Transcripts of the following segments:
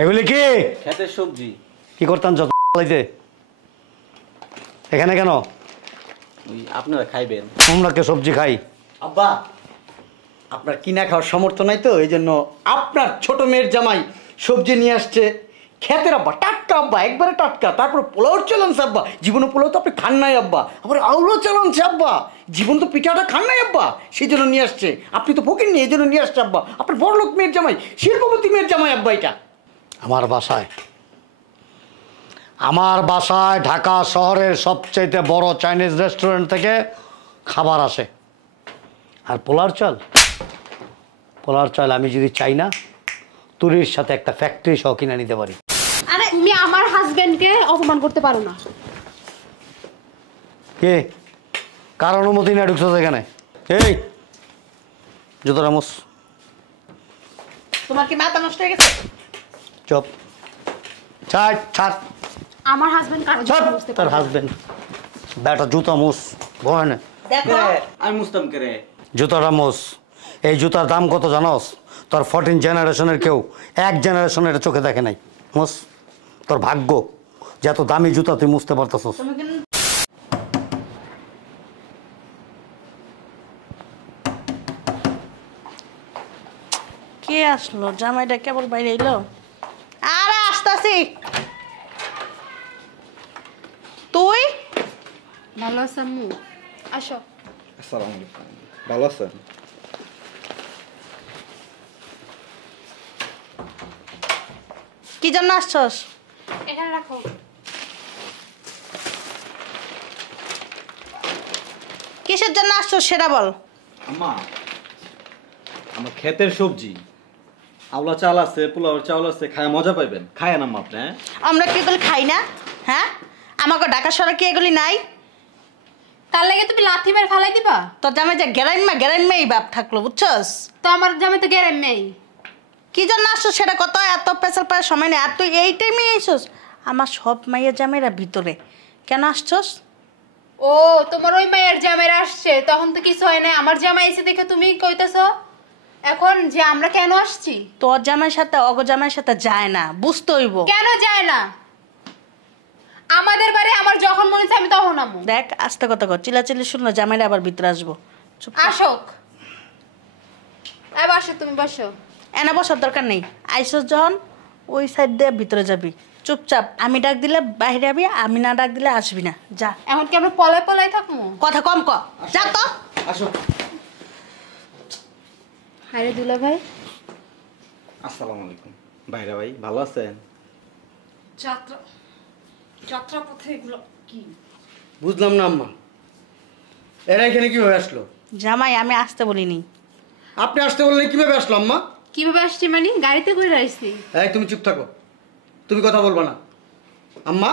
এগুলি কি? ক্ষেতের সবজি। কি করতাম যত লাইতে এখানে কেন? ওই আপনারা খাইবেন। আমরা কে সবজি খাই? আব্বা আপনার কিনা খাওয়ার সামর্থ্য নাই তো, এই জন্য আপনার ছোট মেয়ের জামাই সবজি নিয়ে আসছে। খেতের আব্বা, টাটকা আব্বা, একবারে টাটকা। তারপর পোলাওর চালানছে আব্বা, জীবনে পোলাও তো আপনি খান নাই আব্বা। আবার আউলো চালানছে আব্বা, জীবন তো পিঠাটা খান নাই আব্বা, সেই জন্য নিয়ে আসছে। আপনি তো ফকির নিয়ে এই জন্য নিয়ে আসছে আব্বা। আপনার বড়লোক মেয়ের জামাই, শিল্পপতি মেয়ের জামাই আব্বা এটা। আমার বাসায় ঢাকা শহরের সবচেয়ে বড় চাইনিজ রেস্টুরেন্ট থেকে খাবার আসে। আর পোলার চাল আমি যদি চাই না, তুরির সাথে একটা ফ্যাক্টরি সহ কিনে নিতে পারি। আরে তুমি আমার হাজবেন্ডকে অপমান করতে পারো না। কে কার অনুমতি না ঢুকছো এখানে? এই জুতো রামুস, তোমার কি মাথা নষ্ট হয়ে গেছে? চুপ, ছাড় ছাড়। আমার হাজবেন্ড কারো জন্য বুঝতে তোর পারে। হাজবেন্ড বেটা জুতো মুস বহানে। দেখো আমি মুস্তাম করে জুতোটা মুস। এই জুতার দাম কত জানোস? তোর 14 জেনারেশনের কেউ এক জেনারেশনের চোখে দেখে নাই। মুস, তোর ভাগ্য যে এত দামি জুতা তুই মুছতে পারতেছস। তুমি কিন্তু কে আসলো? জামাইটা কেবল বাইরে এলো। আরে আসতাছি। তুই ভালো আছো আম্মু? আসো। আসসালামু আলাইকুম। ভালো আছেন? কি জন্য আসছস? এখানে রাখো। কিসের জন্য আসছস সেটা বল। আম্মা, আমার ক্ষেতের সবজি, আওলা চাল আছে, পোলাওর চাউল আছে, খায় মজা পাইবেন। খায়েন আম্মা আপনি। আমরা কি এগুলি খাই না? হ্যাঁ, আমাকে ঢাকা শহরে কি এগুলি নাই? তার লাগে তুমি লাথি মেরে ফালাই দিবা? তোর জামাই যে গেরাইমাই বাপ থাকলো, বুঝছস? তো আমার জামাই তো গেরেন নেই। কি জন্য আসছস সেটা কত? এত পেছাল পাওয়ার সময় নেই। আর তুই এই টাইমে আইসস? আমার সব মাইয়ের জামাইরা ভিতরে, কেন আসছস? ও তোমার ওই মায়ের জামাইরা আসছে, তখন তো কিছু হয় না। আমার জামাই এসে দেখে তুমি কইতেছো এখন যে আমরা কেন আসছি? তোর জামাইয়ের সাথে অগ জামাইয়ের সাথে যায় না, বুঝতে হইব। কেন যায় না? আমাদের বাড়ি আমার যখন মনে হচ্ছে আমি তখন আমু। দেখ আস্তে কথা কর, চিল্লাচিল্লি শুনলো জামাইরা আবার ভিতরে আসবো। চুপ কর। আসুক। বসো, তুমি বসো। এনে বসার দরকার নেই। আইসস যখন ওই সাইড দিয়ে ভিতরে যাবি, চুপচাপ। আমি ডাক দিলে বাইরে যাবি, আমি না ডাক দিলে আসবি না। যা। এখন কি আমরা পলায় পলায় থাকবো? কথা কম ক, যা তো। আসো। আরে দুলা ভাই, আসসালামু আলাইকুম। ভাইরা ভাই ভালো আছেন? যাত্রা পথে এগুলো কি? বুঝলাম না আম্মা, এরা এখানে কিভাবে আসলো? জামাই আমি আসতে বলিনি। আপনি আসতে বললেন কিভাবে আসলো আম্মা? কিভাবে আসছি মানে? গাড়িতে করে আসছি। এই তুমি চুপ থাকো, তুমি কথা বলবা না। আম্মা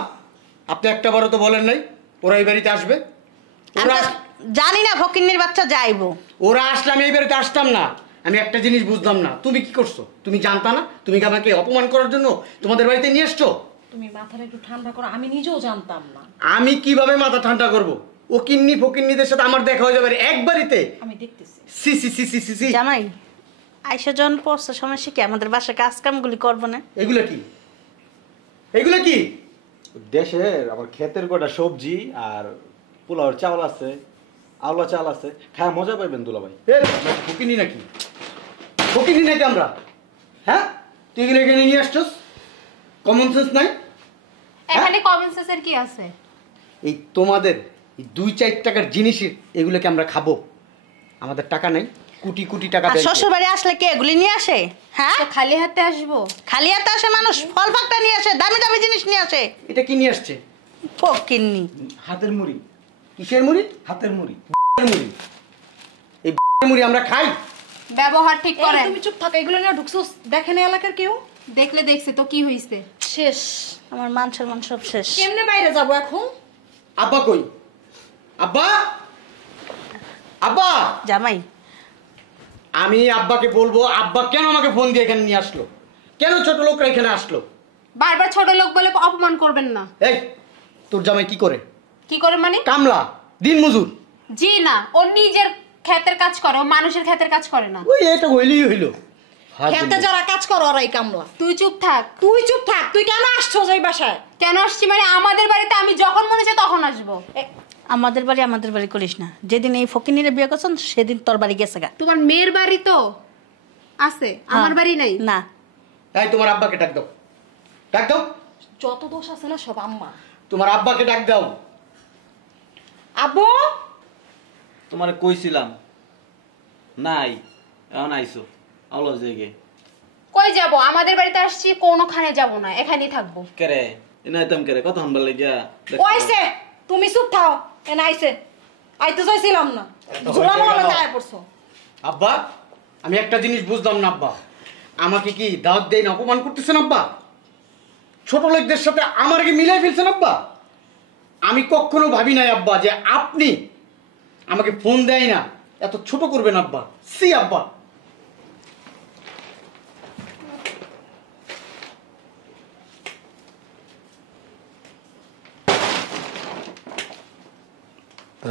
আপনি একটা বারও তো বলেন নাই ওরা এই বাড়িতে আসবে। ওরা জানি না ফকিন্নির বাচ্চা যাইবো। ওরা আসলে আমি এই বাড়িতে আসতাম না। আমি একটা জিনিস বুঝলাম না, তুমি কি করছো? তুমি জানতা না? তুমি কি আমাকে অপমান করার জন্য তোমাদের বাড়িতে নিয়ে এসছো? তুমি মাথাটা একটু ঠান্ডা করো, আমি নিজেও জানতাম না। আমি কিভাবে মাথা ঠান্ডা করব? ও কিন্নি ফকিন্নিদের সাথে আমার দেখা হয়ে যাবে এক বাড়িতে। আমি দেখতেছি। সি সি সি সি সি সি। জামাই আইসা জন পড়ছে সমস্যা কি? আমাদের বাসায় কাজ কামগুলি করবো না? এগুলো কি? এগুলো কি? দেশের আমার ক্ষেতের কটা সবজি আর পোলাওর চাউল আছে, আওলা চাল আছে, খায় মজা পাইবেন দুলা ভাই। ফকিন্নি নাকি? ফকিন্নি নাকি আমরা? হ্যাঁ, তুই এগুলো এখানে নিয়ে আসছস? কমন সেন্স নাই? এখানে কমন সেন্সের কি আছে? এই তোমাদের এই 2-4 টাকার জিনিসের এগুলোকে আমরা খাবো? আমাদের টাকা নাই, কোটি কোটি টাকা দেয়। শ্বশুর বাড়ি আসলে কে এগুলি নিয়ে আসে? হ্যাঁ, তো খালি হাতে আসবো? খালি হাতে আসে মানুষ? ফল ফাকটা নিয়ে আসে, দামি দামি জিনিস নিয়ে আসে। এটা কি নিয়ে আসছে? ফকিন্নি। হাতের মুড়ি। কিসের মুড়ি? হাতের মুড়ি। মুড়ি। এই মুড়ি আমরা খাই? ব্যবহার ঠিক এই করেন। তুমি চুপ থাকো, এগুলো নিয়ে ঢুকছোস? দেখেন এই এলাকার কেউ? দেখলে দেখছে তো কি হইছে? শেষ, আমার মান সম্মান সব শেষ। কেমনে বাইরে যাবো এখন? আব্বা কই? আব্বা, আব্বা। জামাই আমি আব্বাকে বলবো আব্বা কেন আমাকে ফোন দিয়ে এখানে নিয়ে আসলো? কেন ছোট লোকরা এখানে আসলো? বারবার ছোট লোক বলে অপমান করবেন না। এই তোর জামাই কি করে? কি করে মানে? কামলা, দিন মজুর। জি না, ও নিজের ক্ষেতের কাজ করে, ও মানুষের ক্ষেতের কাজ করে না। ওই এটা হইলেই হইলো। খেতে যারা কাজ করো ওরাই কামলা। তুই চুপ থাক। তুই চুপ থাক, তুই কেন আসছো এই বাসায়? কেন আসছি মানে আমাদের বাড়িতে আমি যখন মনে চাই তখন আসবো। আমাদের বাড়ি করিস না। যেদিন এই ফকিনিরে বিয়ে করছেন সেদিন তোর বাড়ি গেছে গা। তোমার মেয়ের বাড়ি তো আছে, আমার বাড়ি নাই। না, তাই তোমার আব্বাকে ডাক দাও, ডাক দাও। যত দোষ আছে না সব আম্মা। তোমার আব্বাকে ডাক দাও। আব্বু, তোমারে কইছিলাম নাই, এখন আইছো আওলা জায়গায়। কই যাব? আমাদের বাড়িতে আসছি, কোনোখানে যাব না, এখানেই থাকবো। কেরে এনাইতাম কেরে কথা হানবার লাগিয়া। ও আইছে, তুমি চুপ থাও। এনে আইছে, আইতে চাইছিলাম না, ঝোলা মোলা যায় পড়ছো। আব্বা, আমি একটা জিনিস বুঝলাম না আব্বা, আমাকে কি দাওয়াত দেন অপমান করতেছেন আব্বা? ছোট লোকদের সাথে আমার কি মিলাই ফেলছেন আব্বা? আমি কখনো ভাবি নাই আব্বা যে আপনি আমাকে ফোন দেয় না এত ছোট করবেন আব্বা। সি আব্বা।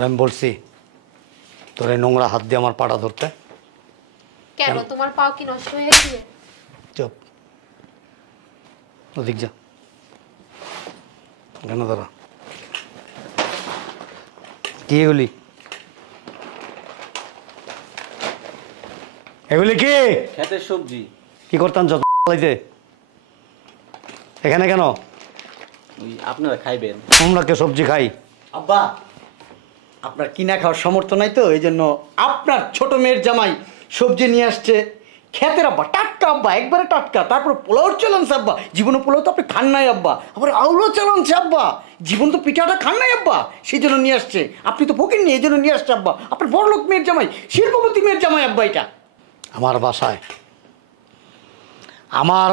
আমি বলছি তোর এই নোংরা হাত দিয়ে আমার পাটা ধরতে। কেন, তোমার পাও কি নষ্ট হয়ে গেছে? চুপ, ওদিক যা। কেন দাঁড়া, কি এগুলি? এগুলি কি? ক্ষেতের সবজি। কি করতাম যত এখানে কেন? ওই আপনারা খাইবেন। আমরা কে সবজি খাই? আব্বা, আপনার কিনা খাওয়ার সামর্থ্য নাই তো এই জন্য আপনার ছোট মেয়ের জামাই সবজি নিয়ে আসছে। খেতের আব্বা, টাটকা আব্বা, একবারে টাটকা। তারপর পোলাওর চালানছে আব্বা, জীবনে পোলাও তো আপনি খান নাই আব্বা। আবার আউলো চালানছে আব্বা, জীবন তো পিঠাটা খান নাই আব্বা, সেই জন্য নিয়ে আসছে। আপনি তো ফকির নিয়ে এই জন্য নিয়ে আসছে আব্বা। আপনার বড়লোক মেয়ের জামাই, শিল্পপতি মেয়ের জামাই আব্বা এটা। আমার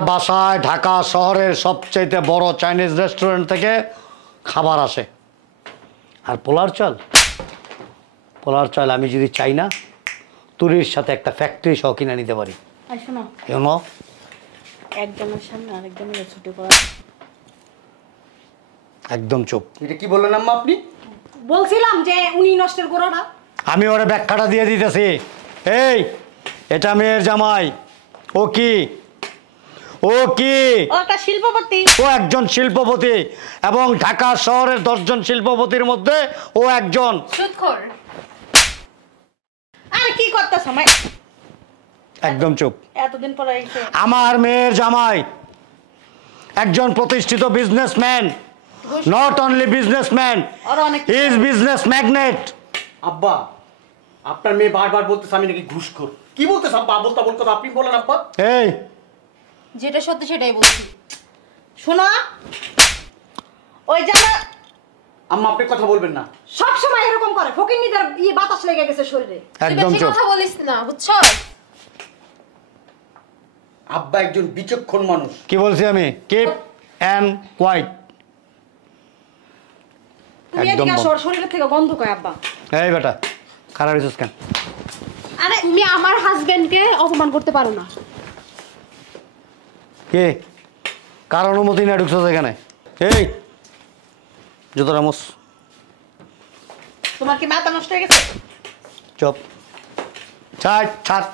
বাসায় ঢাকা শহরের সবচেয়ে বড় চাইনিজ রেস্টুরেন্ট থেকে খাবার আসে। আর পোলার চাল আমি যদি চাই না, তুরির সাথে একটা ফ্যাক্টরি সহ কিনে নিতে পারি। আর শোনো, এনো একজনের সামনে আরেকজনের ছুটি করা। একদম চুপ। এটা কি বললেন আম্মা আপনি? বলছিলাম যে উনি নষ্টের গোড়াটা। আমি ওরে ব্যাখ্যাটা দিয়ে দিতেছি। এই, এটা মেয়ের জামাই। ও কি ও একটা শিল্পপতি। ও একজন শিল্পপতি, এবং ঢাকা শহরের 10 জন শিল্পপতির মধ্যে ও একজন সুদখোর। আর কি করতেছ? একদম চুপ। এতদিন পরে এসে আমার মেয়ের জামাই একজন প্রতিষ্ঠিত বিজনেসম্যান, নট অনলি বিজনেসম্যান, আর অনেক ইজ বিজনেস ম্যাগনেট। আব্বা, আপনার মেয়ে বারবার বলতেছে আমি নাকি ঘুষখোর। কি বলতেছ আব্বা? বলতে বল কথা আপনি বলেন আব্বা। এই, যেটা সত্যি সেটাই বলছি। শোনো, ওই জামা আম্মা আপনি কথা বলবেন না। সব সময় এরকম করে, ফকিন্নিদের বাতাস লেগে গেছে শরীরে। তুই একদম বেশি চুপ। কথা বলিস না, বুঝছো? আব্বা একজন বিচক্ষণ মানুষ। কি বলছি আমি? Keep and quiet. তুমি একদম এদিকে বল। আসো, ওর শরীরের থেকে গন্ধ কয় আব্বা। এই বেটা, খারাপ হয়েছিস কেন? আরে তুমি আমার হাজবেন্ডকে অপমান করতে পারো না। কে কার অনুমতি না ঢুকছো এখানে? এই জুতো রামোস, তোমার কি মাথা নষ্ট হয়ে গেছে? চুপ। ছাড় ছাড়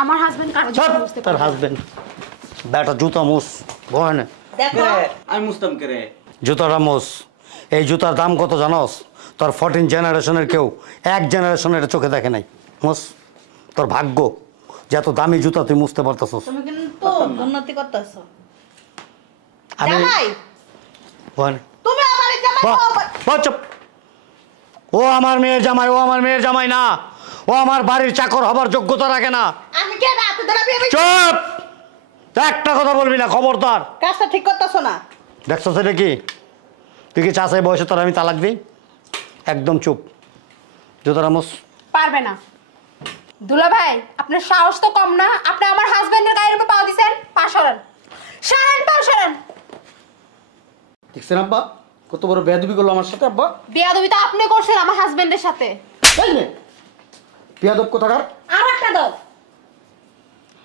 আমার হাজবেন্ড কারো ছাড়। জন্য বুঝতে তার পারো না। হাজবেন্ড বেটা জুতা মুস বহেনে। দেখো, আমি মুস্তাম কেরে। জুতা রামোস, এই জুতার দাম কত জানোস? তোর 14 জেনারেশনের কেউ এক জেনারেশনের চোখে দেখে নাই। মুস, তোর ভাগ্য যে এত দামি জুতা তুই মুছতে পারতেছস। তুমি কিন্তু উন্নতি করতেছ। আমি জামাই, বহেনে তুমি আমার জামাই বাহ, হও। বাহ, চুপ। ও আমার মেয়ের জামাই, ও আমার মেয়ের জামাই না। ও আমার বাড়ির চাকর হবার যোগ্যতা রাখে না। আমি কে রাত ধরে বিয়ে হইছি? চুপ, একটা কথা বলবি না, খবরদার। কাজটা ঠিক করতেছ না। দেখছো সেটা কি? তুই কি চাষাই বয়সে তোর আমি তালাক দিই? একদম চুপ। জুতো রামোস, পারবে না। দুলা ভাই, আপনার সাহস তো কম না। আপনি আমার হাজবেন্ডের গায়ের উপর পা দিছেন। পা সরান, সরান, পা সরান। দেখছেন আব্বা কত বড় বেয়াদবি করলো আমার সাথে আব্বা? বেয়াদবি তো আপনি করছেন আমার হাজবেন্ডের সাথে। তাই না? বেয়াদব কোথাকার। আর একটা দাও।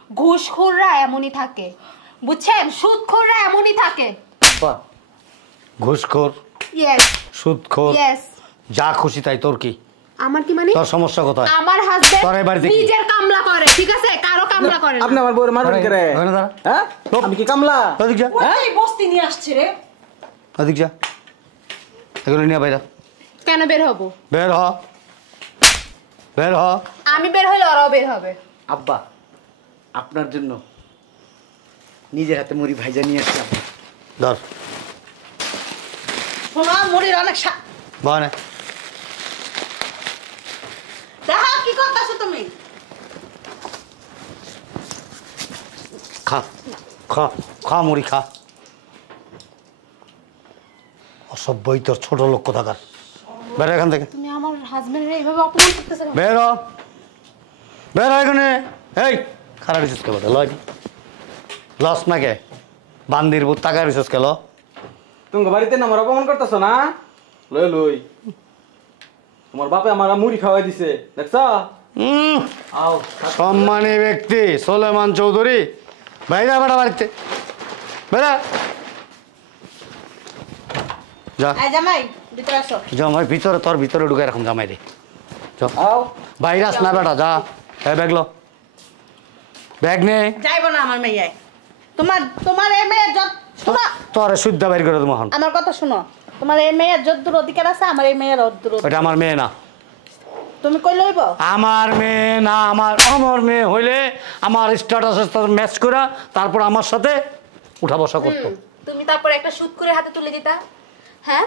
ঘুষখোররা এমনই থাকে, বুঝছেন? সুদখোররা এমনই থাকে। আব্বা, ঘুষখোর, ইয়েস, সুদখোর, ইয়েস। যা খুশি তাই। তোর কি? আমার কি মানে তোর সমস্যা কোথায়? আমার তোর এই হাজবেন্ড বাড়িতে কি? নিজের কামলা করে, ঠিক আছে? কারো কামলা করে না। আপনি আমার বউর মারবেন কে রে? ওখানে দাঁড়া। হ্যাঁ আমি কি কামলা? ওদিক যা, ওই বস্তি নিয়ে আসছে রে। ওদিক যা, এগুলো নিয়ে বাইরা কেন বের হব? বের হ, বের হ। আমি বের হইলে ওরাও বের হবে। আব্বা আপনার জন্য নিজের হাতে মুড়ি ভাইজা নিয়ে আসলাম। ধর শোনো মুড়ির অনেক বনে দেখো কি করতেছো তুমি। খা, খা, খা মুড়ি খা। অসভ্যই তোর ছোট লোক কোথাকার। বের হ এখান থেকে, তুমি আমার হাজবেন্ডের এইভাবে অপমান করতেছো কেন? বের হ, বের হ এখানে। এই খারাপ রিসোর্স কে বটে লয় লস না কে বান্দির বুত টাকা রিসোর্স কেলো। তুমি বাড়িতে না আমার অপমান করতেছো না? লই লই তোমার বাপে আমার মুড়ি খাওয়াই দিছে, দেখছ? আও সম্মানী ব্যক্তি সোলেমান চৌধুরী বাইরা বেটা বাড়িতে বেড়া যা এই জামাই ভিতরে আসো। জামাই ভিতরে, তোর ভিতরে ঢুকে এরকম জামাই রে আও বাইরাস না বেটা যা। হ্যাঁ ব্যাগ লো, ব্যাগ নে। যাইবো না আমার মেয়ে। তোমার তোমার এই মেয়ের শোনো, তোর শুদ্ধ বাইর করে দেবো এখন। আমার কথা শোনো। তোমার এই মেয়ের যদ্দুর অধিকার আছে, আমার এই মেয়ের অদ্দুর অধিকার। ওটা আমার মেয়ে না। তুমি কই লইব? আমার মেয়ে না, আমার মেয়ে হইলে আমার স্ট্যাটাসের সাথে ম্যাচ করা তারপর আমার সাথে উঠা বসা করতো। তুমি তারপর একটা সুদ করে হাতে তুলে দিতা, হ্যাঁ?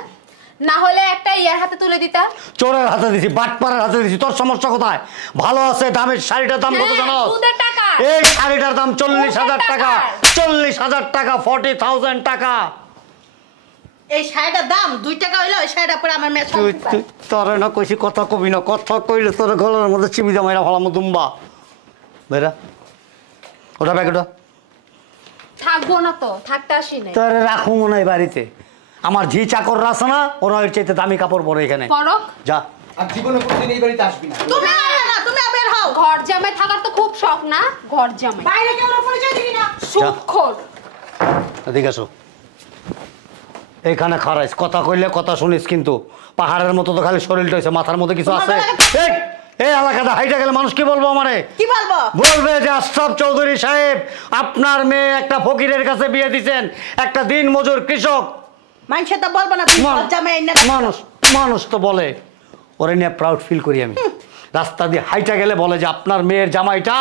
না হলে একটা ইয়ার হাতে তুলে দিতা। চোরের হাতে দিছি, বাটপাড়ার হাতে দিছি। তোর সমস্যা কোথায়? ভালো আছে দামের শাড়িটার দাম কত হ্যাঁ, জানো? সুদের টাকা। এই শাড়িটার দাম 40,000 টাকা। 40,000 টাকা, 40,000 টাকা। এই শাড়িটার দাম 2 টাকা হইলো, ওই শাড়িটা পরে আমার মেয়ে তুই তোর না কইছি কথা কবি না, কথা কইলে তোর গলার মধ্যে চিবি জামাইরা ফলামো দুম্বা। বেরা ওটা ব্যাগ ওটা থাকবো না তো, থাকতে আসি নাই। তোর রাখো মনে হয় বাড়িতে। আমার ঝি চাকররা আছে না, ওরা এর চাইতে দামি কাপড় পরে এখানে। পরক যা আর জীবনে কোনোদিন এই বাড়িতে আসবি না। তুমি আইবে না, তুমি বের হও। ঘর জামাই থাকার তো খুব শখ না? ঘর জামাই বাইরে কেউ পরিচয় দিবি না। সুদখোর। এদিকে আসো, এখানে খারাইস কথা কইলে কথা শুনিস কিন্তু। পাহাড়ের মতো তো খালি শরীরটা হয়েছে, মাথার মধ্যে কিছু আছে? এই, এই এলাকাতে হাইটা গেলে মানুষ কি বলবো আমারে? কি বলবো? বলবে যে আশরাফ চৌধুরী সাহেব আপনার মেয়ে একটা ফকিরের কাছে বিয়ে দিচ্ছেন, একটা দিন মজুর কৃষক। মানুষে তো বলবো না তুমি ঘর জামাই আইনা রাখো। মানুষ মানুষ তো বলে, ওরে নিয়ে প্রাউড ফিল করি আমি। রাস্তা দিয়ে হাইটা গেলে বলে যে আপনার মেয়ের জামাইটা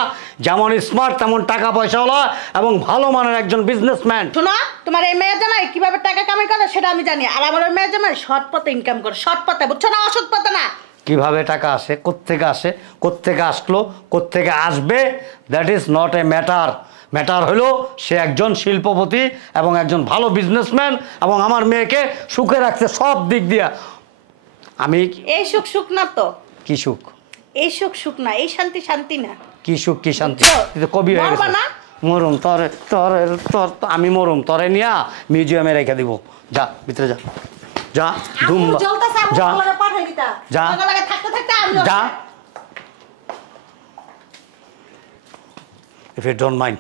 যেমন স্মার্ট তেমন টাকা পয়সাওয়ালা এবং ভালো মানের একজন বিজনেসম্যান। শোনো, তোমার এই মেয়ের জামাই কিভাবে টাকা কামাই করে সেটা আমি জানি, আর আমার ওই মেয়ের জামাই সৎ পথে ইনকাম করে, সৎ পথে, বুঝছো না? অসৎ পথে না। কিভাবে টাকা আসে, কোত্থেকে আসে, কোত্থেকে আসলো, কোত্থেকে আসবে, that is not a matter. Matter হলো সে একজন শিল্পপতি এবং একজন ভালো বিজনেসম্যান এবং আমার মেয়েকে সুখে রাখছে সব দিক দিয়া। আমি এই সুখ সুখ না তো, কি সুখ, এই সুখ সুখ না, এই শান্তি শান্তি না। কি সুখ, কি শান্তি? বুঝছো? তুই তো কবি হয়ে মরবা গেছিস। না? মরুম তরে তরে তোর আমি মরুম তরে নিয়া মিউজিয়ামে রেখে দিব। যা ভিতরে যা, যা ধুমবা চলতেছে আপু যা বলারে পাঠাই দিতা। যা তোমার লাগে থাকতে থাকতে আমি যা। If you don't mind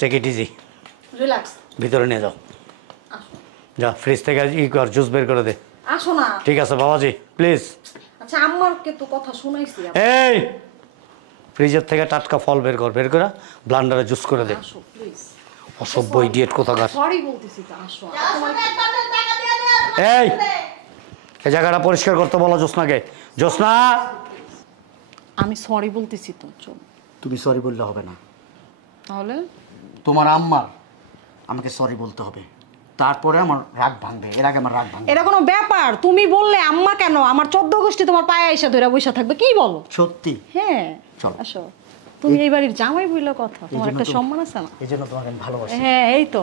take it easy, relax. ভিতরে নিয়ে যাও। যা ফ্রিজ থেকে কর, জুস বের করে দে। আসো না। ঠিক আছে বাবাজি প্লিজ। আচ্ছা আম্মাকে তো কথা শুনাইছি। এই ফ্রিজের থেকে টাটকা ফল বের কর, বের করে ব্লান্ডারে জুস করে দে। আসো প্লিজ। অসভ্য ইডিয়েট কোথাকার। সরি বলতেছি তো, আসো। এই এই জায়গাটা পরিষ্কার করতে বলো জ্যোৎস্নাকে। জ্যোৎস্না, আমি সরি বলতেছি তো, চল। তুমি সরি বললে হবে না, তাহলে তোমার আম্মার আমাকে সরি বলতে হবে, তারপরে আমার রাগ ভাঙবে। এর আগে আমার রাগ ভাঙবে। এটা কোনো ব্যাপার? তুমি বললে আম্মা কেন? আমার 14 গোষ্ঠী তোমার পায়ে এসে ধরে বসে থাকবে, কি বলো? সত্যি হ্যাঁ চল। আসো। তুমি এই বাড়ির জামাই বইলে কথা, তোমার জন্য একটা তো- সম্মান আছে না? এই জন্য তোমাকে আমি ভালোবাসি। হ্যাঁ এই তো।